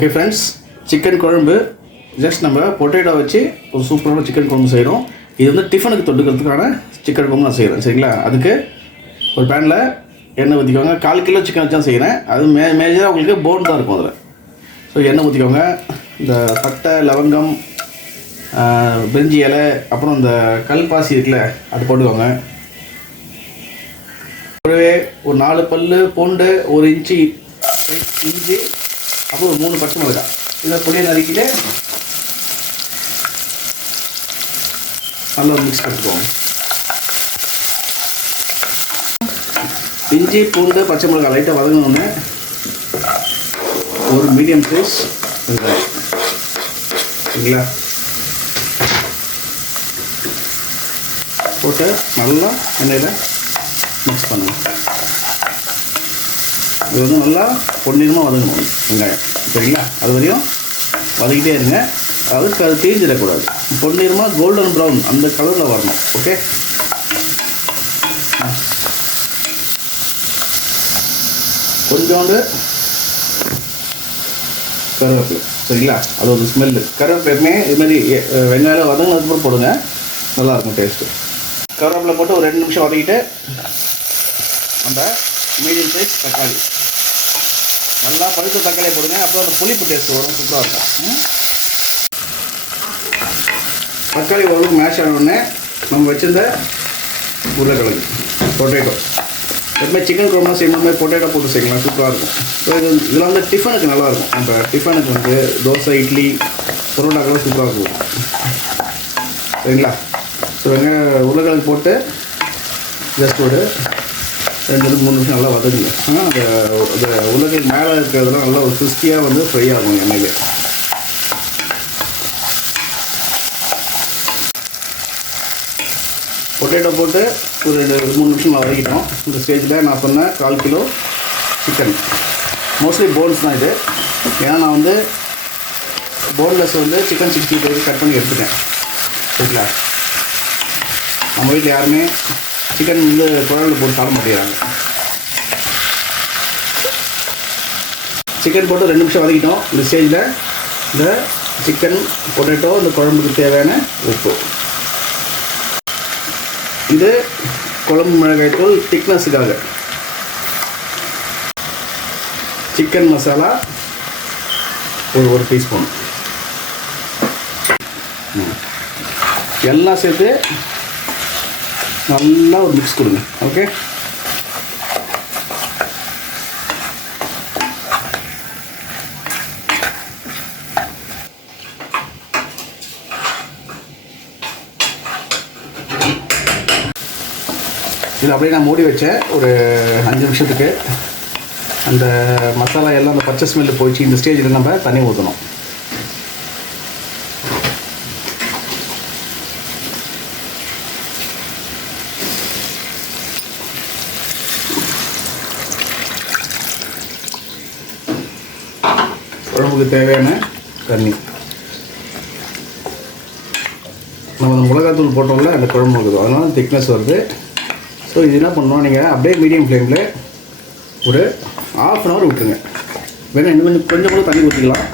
Okay friends, chicken குழம்பு just நம்ம potato வச்சு ஒரு சூப்பரான சிக்கன் குழம்பு செய்கிறோம். இது வந்து டிஃபனுக்கு தொட்டுக்கிறதுக்கான சிக்கன் குழம்பு நான் செய்கிறேன். சரிங்களா? அதுக்கு ஒரு பேனில் எண்ணெய் ஊற்றிக்கோங்க. 4 கிலோ சிக்கன் வச்சு தான் செய்கிறேன். அது மேஜராக உங்களுக்கு போன் தான் இருக்கும் அதில். ஸோ எண்ணெய் ஊற்றிக்கோங்க. இந்த பட்டை, லவங்கம், பிரிஞ்சி இலை, அப்புறம் இந்த கல்பாசி இருக்குல்ல, அது போட்டுக்கோங்க. கூடவே ஒரு 4 பல் பூண்டு, 1 இன்ச்சு இஞ்சி, அப்புறம் ஒரு 3 பச்சை மிளகாய் இதை பொடியை நறுக்கிட்டு நல்லா மிக்ஸ் பண்ணிக்கோங்க. இஞ்சி, பூண்டு, பச்சை மிளகாய் லைட்டாக வதங்கினோடனே ஒரு மீடியம் சைஸ் வெங்காயம் சரிங்களா போட்டு நல்லா எண்ணெயில் மிக்ஸ் பண்ணுங்க. இது வந்து நல்லா பொன்னிறமாக வதங்கணும் வெங்காயம். சரிங்களா? அது வரையும் வதக்கிட்டே இருங்க. அதுக்கு அது தீஞ்சிடக்கூடாது. பொன்னிறமாக கோல்டன் ப்ரௌன் அந்த கலரில் வரணும். ஓகே, கொஞ்சோண்டு கருவேப்பிலை. சரிங்களா? அது ஒரு ஸ்மெல்லு. கருவேப்பிலையுமே இதுமாதிரி வெங்காயம் வதங்கினதுக்கப்புறம் போடுங்க, நல்லாயிருக்கும் டேஸ்ட்டு. கருவேப்பிலை போட்டு ஒரு 2 நிமிஷம் வதக்கிட்டு நம்ம மீடியம் சைஸ் தக்காளி, நல்லா பழுத்த தக்காளியை போடுங்க. அப்புறம் அந்த புளிப்பு டேஸ்ட் வரும், சூப்பராக இருக்கும். தக்காளி ஓரளவுக்கு மேஷ் ஆனோடனே நம்ம வச்சுருந்த உருளைக்கிழங்கு, பொட்டேட்டோ, எப்பவுமே சிக்கன் குழம்புலாம் செய்யணும் பொட்டேட்டோ போட்டு செய்யலாம், சூப்பராக இருக்கும். ஸோ இதில் வந்து டிஃபனுக்கு நல்லாயிருக்கும். நம்ம டிஃபனுக்கு வந்து தோசை, இட்லி, பரோட்டாக்கெல்லாம் சூப்பராக இருக்கும். சரிங்களா? ஸோ உருளைக்கிழங்கு போட்டு ஜஸ்ட் ஒரு 2-3 நிமிஷம் நல்லா வதக்குங்க. அந்த உருளைக்கிழங்கு மேலே இருக்கிறதெல்லாம் நல்லா ஒரு கிறிஸ்பியாக வந்து ஃப்ரை ஆகும் எண்ணெயில். பொட்டேட்டோ போட்டு ஒரு 2-3 நிமிஷம் வதக்கிட்டோம். இந்த ஸ்டேஜில் நான் சொன்ன 1/4 கிலோ சிக்கன், மோஸ்ட்லி போன்ஸ் தான் இது. ஏன்னா நான் வந்து போன்லெஸ் வந்து சிக்கன் 65 கட் பண்ணி எடுத்துட்டேன். சரிங்களா? நம்ம வீட்டில் யாருமே சிக்கன் வந்து குழம்புல போட்டு சாப்பிட மாட்டேங்கிறாங்க. சிக்கன் போட்டு 2 நிமிஷம் வதக்கிட்டோம். இந்த ஸ்டேஜில் இந்த சிக்கன், பொட்டேட்டோ, இந்த குழம்புக்கு தேவையான உப்பு, இது குழம்பு மிளகாய் தூள் திக்னஸுக்காக, சிக்கன் மசாலா ஒரு டீஸ்பூன், எல்லாம் சேர்த்து நல்லா ஒரு மிக்ஸ் கொடுங்க. ஓகே, இது அப்படியே நான் மூடி வச்சேன் ஒரு 5 நிமிஷத்துக்கு. அந்த மசாலா எல்லாம் அந்த பச்சை ஸ்மெல்லு போயிடுச்சு. இந்த ஸ்டேஜில் நம்ம தண்ணி ஊற்றணும். குழம்புக்கு தேவையான தண்ணி, நம்ம அந்த மிளகாத்தூள் போட்டோம்ல அந்த குழம்பு இருக்குது, அதனால திக்னஸ் வருது. ஸோ இது என்ன பண்ணணும், நீங்கள் அப்படியே மீடியம் ஃப்ளேமில் ஒரு ½ அன் ஹவர் விட்டுருங்க. வேணால் இன்னும் கொஞ்சம் கூட தண்ணி ஊற்றிக்கலாம்.